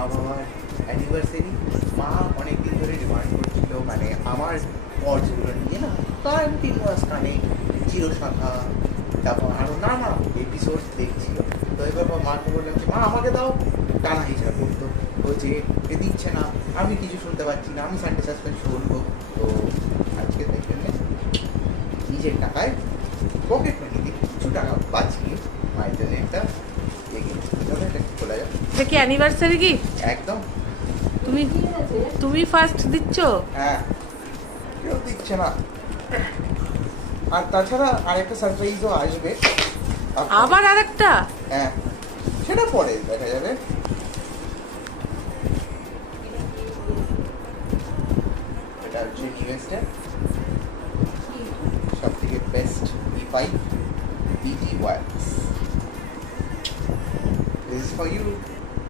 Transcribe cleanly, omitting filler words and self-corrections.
বাবার অ্যানিভার্সারি। মা অনেকদিন ধরে ডিমান্ড করছিল, মানে আমার পর্যগুলো নিয়ে না, কন্টিনিউয়াস কানে চিরশাখা, তারপর আরও নানা এপিসোড দেখছিল। তো এবার মাকে বললাম যে মা আমাকে দাও, টানা হিসাব করতো ও যে এ দিচ্ছে না, আমি কিছু শুনতে পাচ্ছি না, আমি সানডে সাসপেন্স শুনবো। তো আজকে দেখবেন নিজের টাকায় পকেট মানি দিয়ে কিছু টাকা বাঁচিয়ে মায়ের জন্য একটা খোলা যাবে। এটা কি অ্যানিভার্সারি গিফট? একদম। তুমি তুমি ফার্স্ট দিচ্ছ? হ্যাঁ, কেউ দিচ্ছে না। আর তাছাড়া আরেকটা সারপ্রাইজও আসবে। আবার আরেকটা? হ্যাঁ, সেটা পরে দেখা যাবে। এটা হচ্ছে নিউয়েস্টের সব থেকে best E5 DT wireless. This is for you.